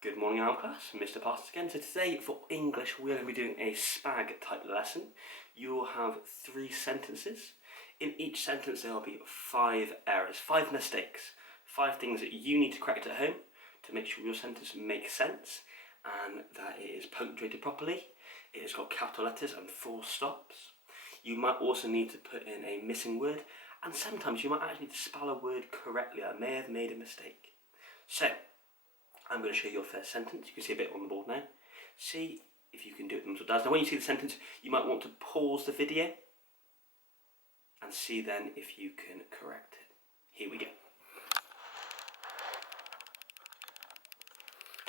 Good morning, our class. Mr. Parsons again. So today for English we're going to be doing a SPAG type lesson. You will have 3 sentences. In each sentence there will be 5 errors, 5 mistakes, 5 things that you need to correct at home to make sure your sentence makes sense and that it is punctuated properly. It has got capital letters and full stops. You might also need to put in a missing word, and sometimes you might actually need to spell a word correctly. I may have made a mistake. So I'm going to show you your first sentence. You can see a bit on the board now. See if you can do it themselves. Now when you see the sentence, you might want to pause the video and see then if you can correct it. Here we go.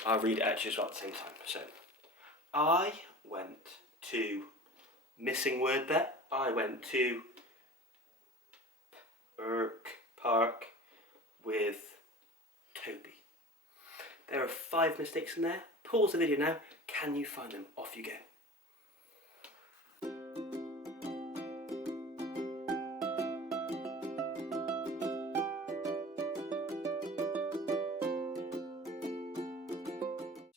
I'll read it actually as well at the same time. So, I went to, missing word there, I went to park with Toby. There are 5 mistakes in there. Pause the video now. Can you find them? Off you go.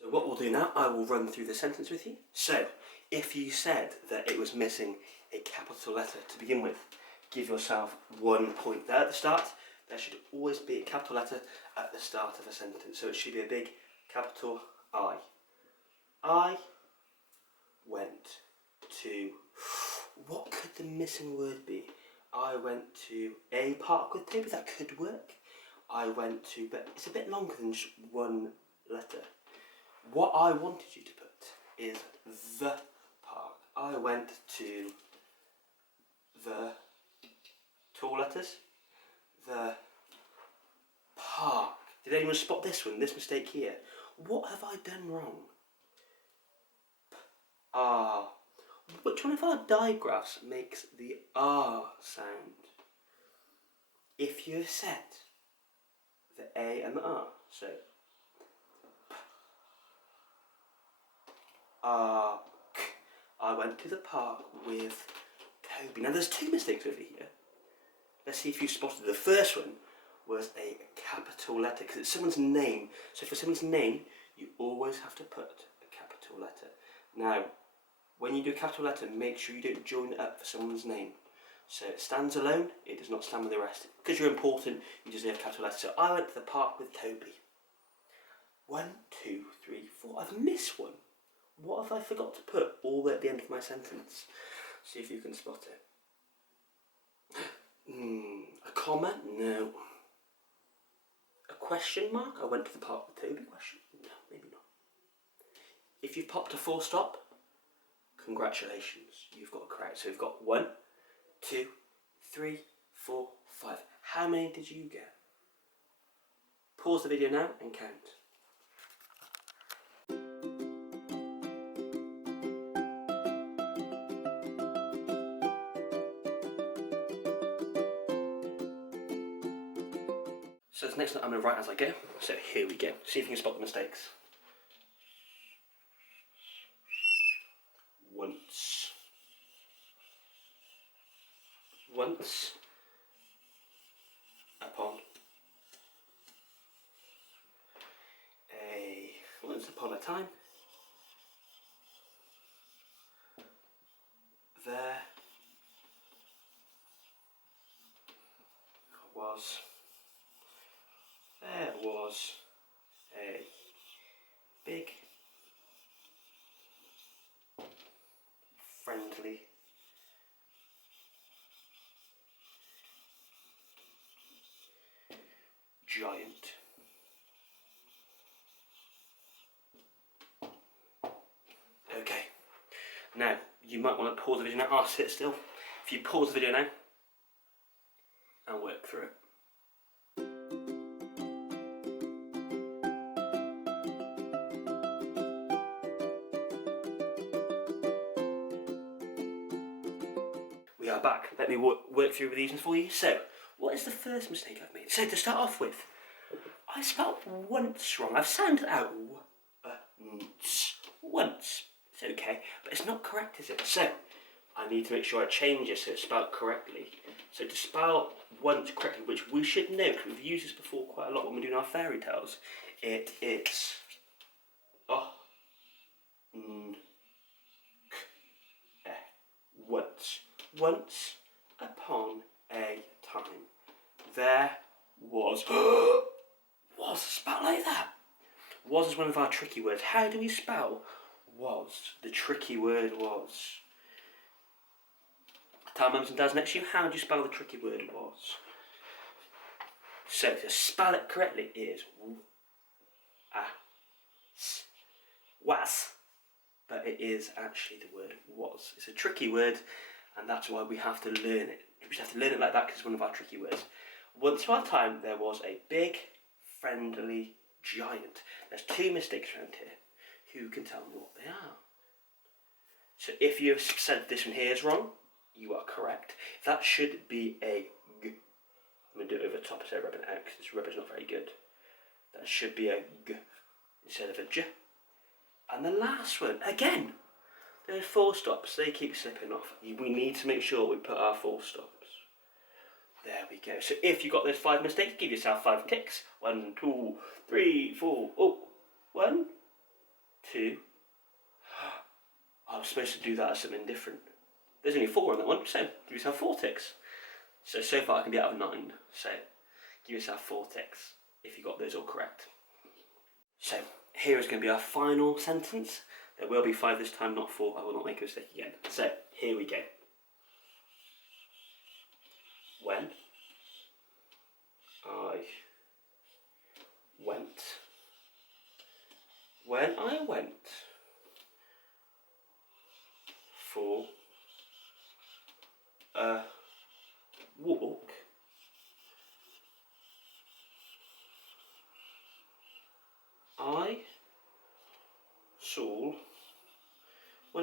So what we'll do now, I will run through the sentence with you. So, if you said that it was missing a capital letter to begin with, give yourself 1 point there at the start. There should always be a capital letter at the start of a sentence. So it should be a big capital I. I went to... What could the missing word be? I went to a park with Toby. That could work. I went to... But it's a bit longer than just 1 letter. What I wanted you to put is the park. I went to the... Tall letters. The park. Did anyone spot this one, this mistake here? What have I done wrong? Which one of our digraphs makes the R sound? If you have said the A and the R, so I went to the park with Toby. Now there's 2 mistakes over here. Let's see if you spotted. The first one was a capital letter because it's someone's name. So for someone's name, you always have to put a capital letter. Now, when you do a capital letter, make sure you don't join it up for someone's name. So it stands alone, it does not stand with the rest. Because you're important, you just have capital letters. So I went to the park with Toby. 1, 2, 3, 4. I've missed one. What have I forgot to put all at the end of my sentence? See if you can spot it. A comma? No. A question mark? I went to the park with Toby? Question? No, maybe not. If you've popped a full stop, congratulations, you've got it correct. So we've got 1, 2, 3, 4, 5. How many did you get? Pause the video now and count. So this next one I'm going to write as I go. So here we go. See if you can spot the mistakes. Once upon a time, there was a big friendly giant. Okay, now you might want to pause the video now. I'll sit still. If you pause the video now and work through it. We are back. Let me work through these ones for you. So, what is the first mistake I've made? So, to start off with, I spelled once wrong. I've sounded out once. It's okay, but it's not correct, is it? So, I need to make sure I change it so it's spelled correctly. So to spell once correctly, which we should know because we've used this before quite a lot when we're doing our fairy tales, it is Once upon a time, there was... Was spelled like that? Was is one of our tricky words. How do we spell was? The tricky word was. Tell mums and dads next to you, how do you spell the tricky word was? So to spell it correctly is was, but it is actually the word was. It's a tricky word, and that's why we have to learn it. We just have to learn it like that because it's one of our tricky words. Once upon a time, there was a big, friendly giant. There's 2 mistakes around here. Who can tell me what they are? So if you have said this one here is wrong, you are correct. That should be a g. I'm going to do it over the top instead of rubbing it out because this rubber is not very good. That should be a g instead of a j. And the last one, again, there's 4 stops. They keep slipping off. We need to make sure we put our 4 stops. There we go. So if you got those 5 mistakes, give yourself 5 ticks. 1, 2, 3, 4. Oh, 1, 2. I was supposed to do that as something different. There's only 4 on that one, so give yourself 4 ticks. So far I can be out of 9. So give yourself 4 ticks if you got those all correct. So here is going to be our final sentence. There will be 5 this time, not 4. I will not make a mistake again. So here we go. When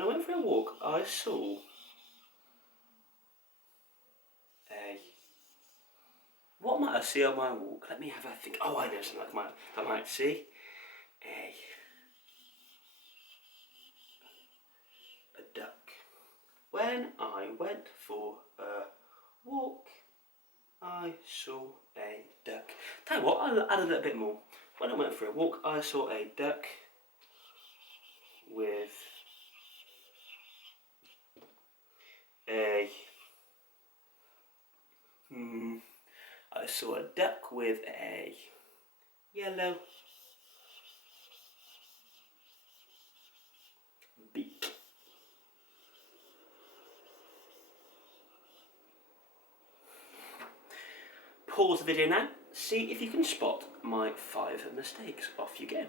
I went for a walk, I saw a... What might I see on my walk? Let me have a think. Oh, I know something I might see. A duck. When I went for a walk, I saw a duck. Tell you what, I'll add a little bit more. When I went for a walk, I saw a duck with a... I saw a duck with a yellow beak. Pause the video now, see if you can spot my 5 mistakes. Off you go.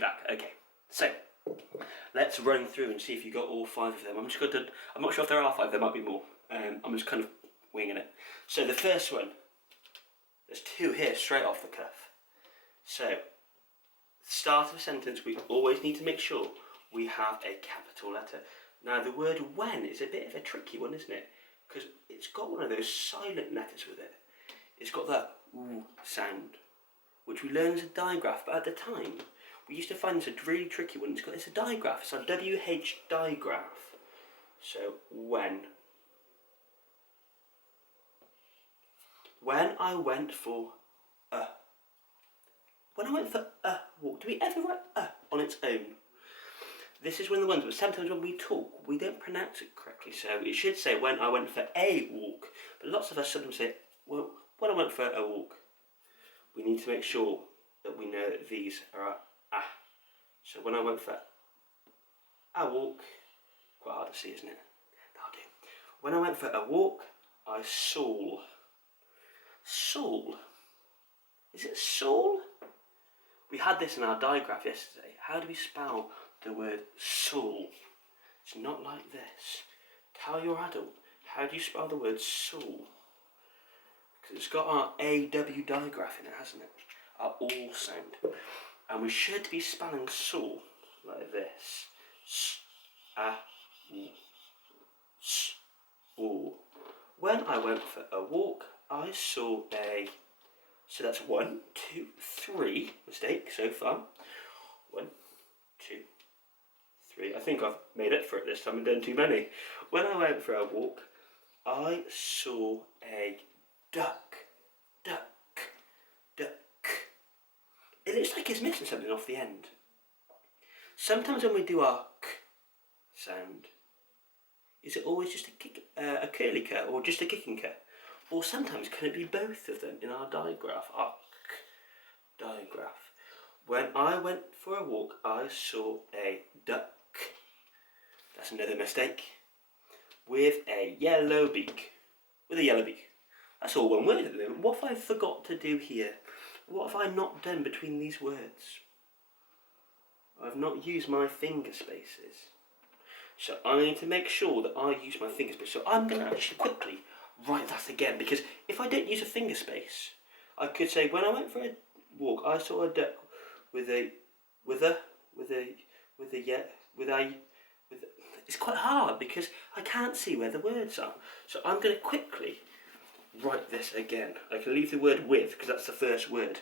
Back. Okay, so let's run through and see if you got all 5 of them. I'm not sure if there are 5, there might be more. I'm just kind of winging it. So the first one, there's 2 here straight off the cuff. So, start of a sentence, we always need to make sure we have a capital letter. Now the word when is a bit of a tricky one, isn't it? Because it's got one of those silent letters with it. It's got that oo sound, which we learned as a digraph, but at the time, we used to find this a really tricky one. It's a digraph, it's a WH digraph. So, when I went for a. When I went for a walk, do we ever write on its own? This is one of the ones, but sometimes when we talk, we don't pronounce it correctly. So it should say when I went for a walk, but lots of us sometimes say, well, when I went for a walk. We need to make sure that we know that these are So when I went for a walk, quite hard to see, isn't it? That'll do. When I went for a walk, I saw. Saul. Is it Saul? We had this in our digraph yesterday. How do we spell the word Saul? It's not like this. Tell your adult, how do you spell the word Saul? Because it's got our AW digraph in it, hasn't it? Our all sound. And we should be spelling Saul like this. S-A-U-S-O. When I went for a walk, I saw a... So that's 1, 2, 3 mistakes so far. 1, 2, 3. I think I've made up for it this time and done too many. When I went for a walk, I saw a duck. Duck. it looks like it's missing something off the end. Sometimes when we do our k sound, is it always just a curly k or just a kicking k? Or sometimes can it be both of them in our digraph, our k digraph? When I went for a walk, I saw a duck. That's another mistake. With a yellow beak. With a yellow beak. That's all one word at the moment. What have I forgot to do here? What have I not done between these words? I've not used my finger spaces. So I need to make sure that I use my finger space. So I'm going to actually quickly write that again, because if I don't use a finger space, I could say when I went for a walk, I saw a duck it's quite hard because I can't see where the words are. So I'm going to quickly write this again. I can leave the word with because that's the first word.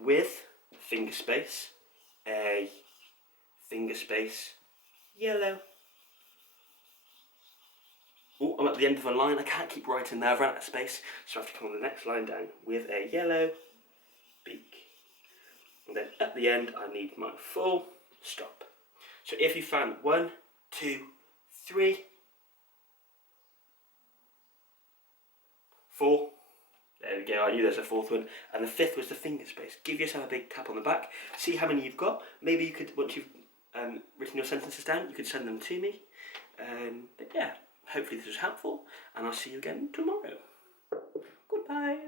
With, finger space, a, finger space, yellow. Oh, I'm at the end of a line. I can't keep writing there. I've run out of space. So I have to come on the next line down. With a yellow beak. And then at the end, I need my full stop. So if you found 1, 2, 3, 4. There we go, I knew there's a fourth one. And the fifth was the finger space. Give yourself a big tap on the back. See how many you've got. Maybe you could, once you've written your sentences down, you could send them to me. But yeah, hopefully this was helpful. And I'll see you again tomorrow. Goodbye.